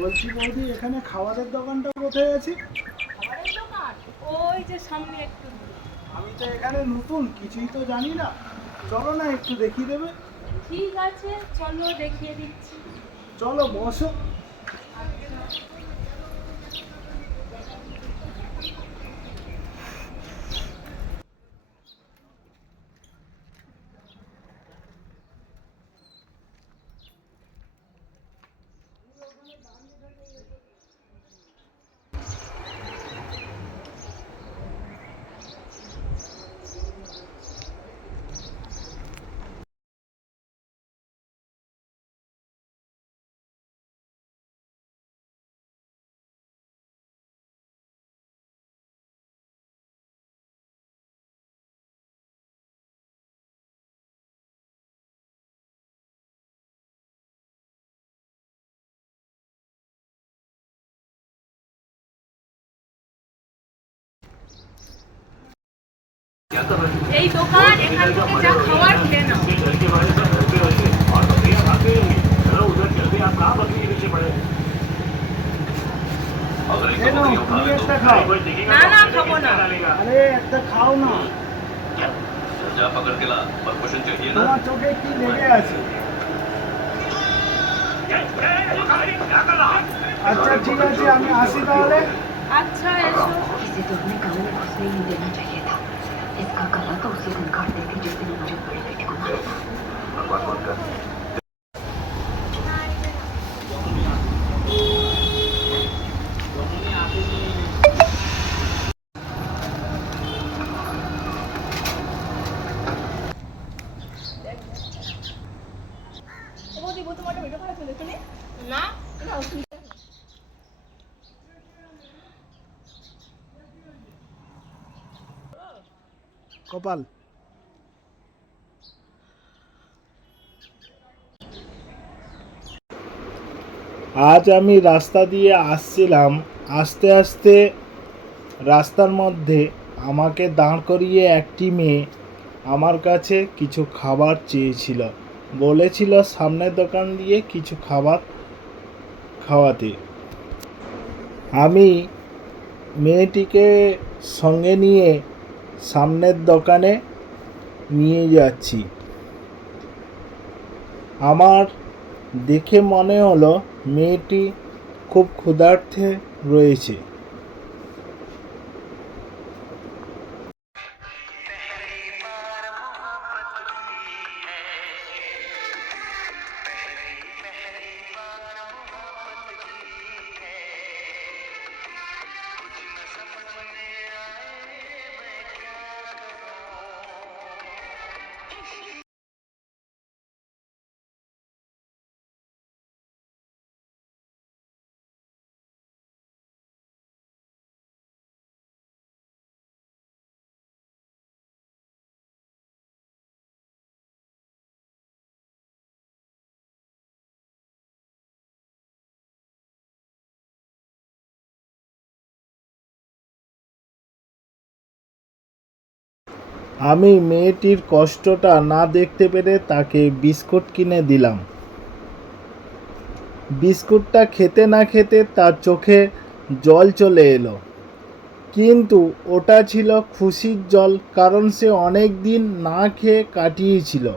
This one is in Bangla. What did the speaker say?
বলছি বৌদি এখানে খাবারের দোকানটা কোথায় আছে? খাবারের দোকান? ওই যে সামনে একটু আমি তো এখানে নতুন কিছুই তো জানি না। চলো না একটু দেখিয়ে দেবে? ঠিক আছে চলো দেখিয়ে দিচ্ছি। চলো বসো। এই দোকান এখান থেকে যা খাবার খেয়ে নাও এই নাও, তুমি একটা খাও না না খাবো না আরে একটা খাও না जा पकड़ के ला परमिशन चाहिए ना তোমার চোখে কি লেগে আছে আচ্ছা ঠিক আছে আমি আসি তাহলে আচ্ছা এসো इसे तो अपने कमरे में घुसने ही नहीं देना चाहिए 아까라도 쓰던 걸내 뒤집히는 말을 빨리 비고 말았다. 어머니 뭐 좀 하려고 이렇게 하셨는데, 그니? 나? 나 어떻게? কপাল। আজ আমি রাস্তা দিয়ে আসছিলাম। আস্তে আস্তে রাস্তার মধ্যে আমাকে দাঁড় করিয়ে একটি মেয়ে আমার কাছে কিছু খাবার চেয়েছিল। বলেছিল সামনের দোকান দিয়ে কিছু খাবার খাওয়াতে। আমি মেয়েটিকে সঙ্গে নিয়ে সামনের দোকানে নিয়ে যাচ্ছি। আমার দেখে মনে হলো মেয়েটি খুব ক্ষুধার্থে রয়েছে। Thank you. আমি মেয়েটির কষ্টটা না দেখতে পেরে তাকে বিস্কুট কিনে দিলাম। বিস্কুটটা খেতে না খেতে তার চোখে জল চলে এলো। কিন্তু ওটা ছিল খুশির জল, কারণ সে অনেক দিন না খেয়ে কাটিয়েছিল।